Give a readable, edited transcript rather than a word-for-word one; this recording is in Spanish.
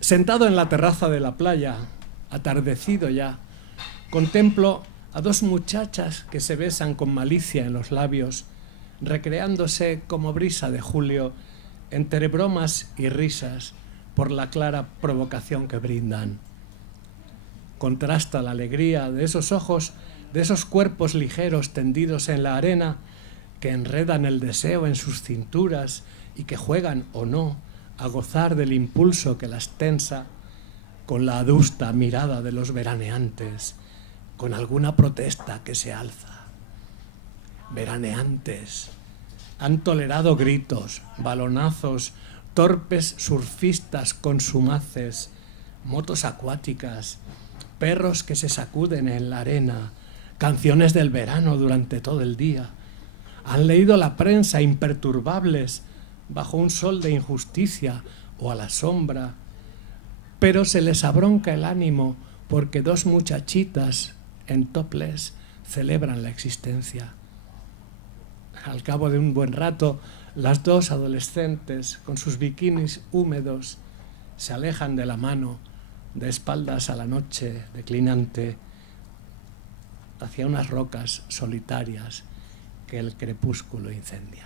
Sentado en la terraza de la playa, atardecido ya, contemplo a dos muchachas que se besan con malicia en los labios, recreándose como brisa de julio entre bromas y risas por la clara provocación que brindan. Contrasta la alegría de esos ojos, de esos cuerpos ligeros tendidos en la arena que enredan el deseo en sus cinturas y que juegan o no a gozar del impulso que las tensa, con la adusta mirada de los veraneantes, con alguna protesta que se alza. Veraneantes han tolerado gritos, balonazos, torpes surfistas consumaces, motos acuáticas, perros que se sacuden en la arena, canciones del verano durante todo el día. Han leído la prensa imperturbables bajo un sol de injusticia o a la sombra, pero se les abronca el ánimo porque dos muchachitas en topless celebran la existencia. Al cabo de un buen rato, las dos adolescentes, con sus bikinis húmedos, se alejan de la mano, de espaldas a la noche declinante, hacia unas rocas solitarias que el crepúsculo incendia.